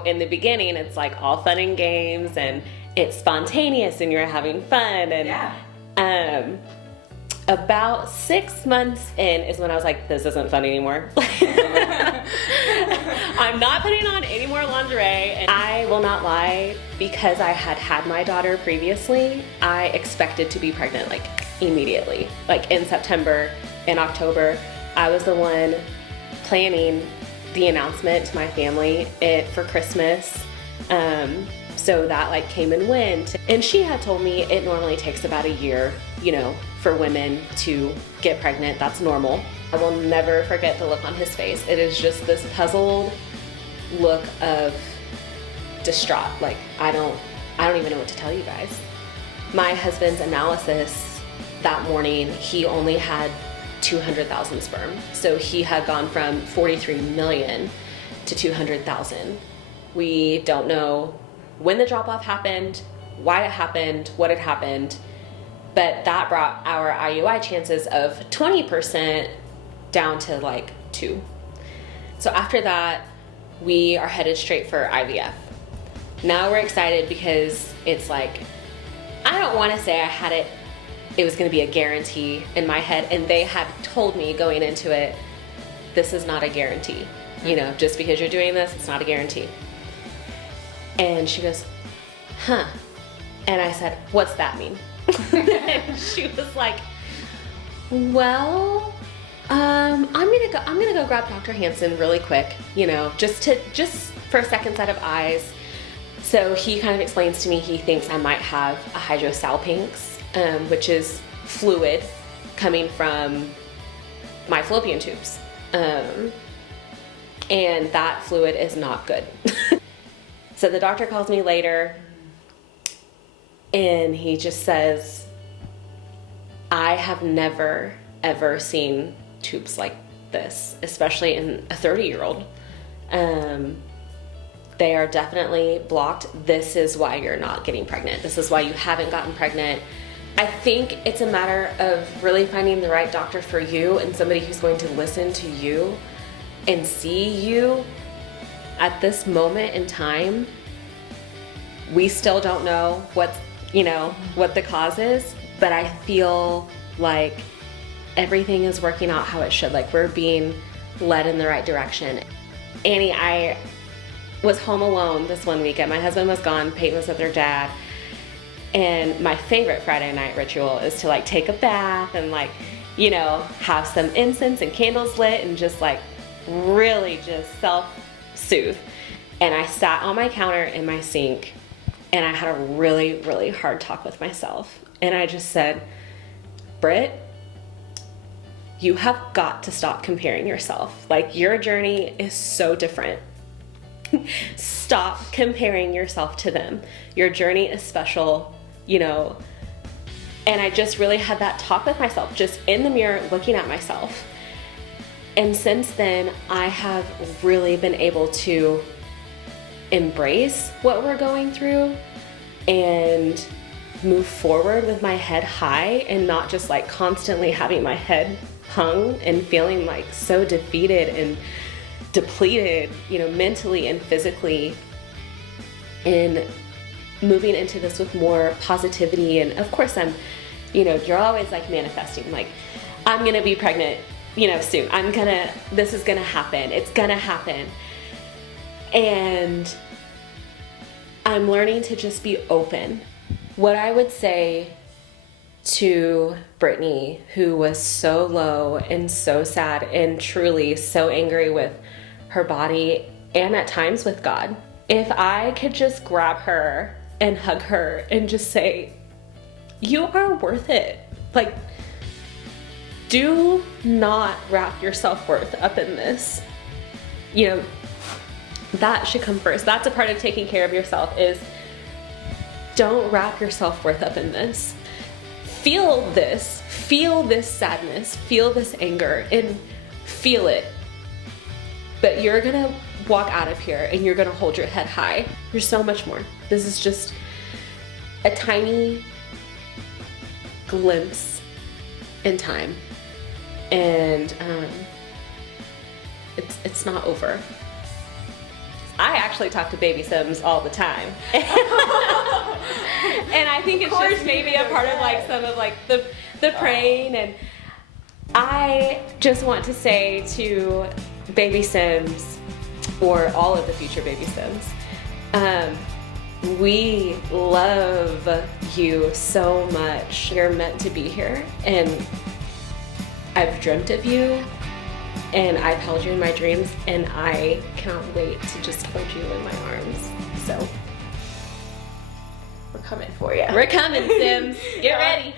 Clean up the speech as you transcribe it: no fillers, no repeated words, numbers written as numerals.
In the beginning, it's like all fun and games and it's spontaneous and you're having fun. And about 6 months in is when I was like, this isn't fun anymore. I'm not putting on any more lingerie. And I will not lie, because I had had my daughter previously, I expected to be pregnant like immediately. Like in September, in October, I was the one planning the announcement to my family for Christmas. So that like came and went. And she had told me it normally takes about a year, you know, for women to get pregnant. That's normal. I will never forget the look on his face. It is just this puzzled look of distraught. Like, I don't even know what to tell you guys. My husband's analysis that morning, he only had 200,000 sperm. So he had gone from 43 million to 200,000. We don't know when the drop-off happened, why it happened, what had happened, but that brought our IUI chances of 20% down to like 2. So after that, we are headed straight for IVF. Now we're excited because it's like, I don't want to say I had it was going to be a guarantee in my head, and they had told me going into it, this is not a guarantee. You know, just because you're doing this, it's not a guarantee. And she goes, huh. And I said, what's that mean? And she was like, well, I'm gonna go grab Dr. Hansen really quick, you know, just for a second set of eyes. So he kind of explains to me he thinks I might have a hydrosalpinx, which is fluid coming from my fallopian tubes. And that fluid is not good. So the doctor calls me later and he just says, I have never, ever seen tubes like this, especially in a 30-year-old. They are definitely blocked. This is why you're not getting pregnant. This is why you haven't gotten pregnant. I think it's a matter of really finding the right doctor for you and somebody who's going to listen to you and see you. At this moment in time, we still don't know what the cause is, but I feel like everything is working out how it should. Like, we're being led in the right direction. Annie, I was home alone this one weekend. My husband was gone, Peyton was with her dad. And my favorite Friday night ritual is to like take a bath and like, you know, have some incense and candles lit and just like really just self-soothe. And I sat on my counter in my sink and I had a really, really hard talk with myself. And I just said, Britt, you have got to stop comparing yourself. Like, your journey is so different. Stop comparing yourself to them. Your journey is special, you know. And I just really had that talk with myself, just in the mirror, looking at myself. And since then, I have really been able to embrace what we're going through and move forward with my head high and not just like constantly having my head hung and feeling like so defeated and depleted, you know, mentally and physically, and moving into this with more positivity. And of course you know, you're always like manifesting, like, I'm gonna be pregnant, you know, soon. This is gonna happen. It's gonna happen. And I'm learning to just be open. What I would say to Brittany, who was so low and so sad and truly so angry with her body and at times with God, if I could just grab her and hug her and just say, you are worth it. Like, do not wrap your self-worth up in this. You know, that should come first. That's a part of taking care of yourself, is don't wrap your self-worth up in this. Feel this sadness, feel this anger, and feel it. But you're gonna walk out of here and you're gonna hold your head high. There's so much more. This is just a tiny glimpse in time. And it's not over. I actually talk to baby Sims all the time. And I think it's just maybe a part of like some of like the praying. And I just want to say to baby Sims, or all of the future baby Sims, we love you so much. You're meant to be here, and I've dreamt of you, and I've held you in my dreams, and I cannot wait to just hold you in my arms. So we're coming for you. we're coming, Sims. Get ready.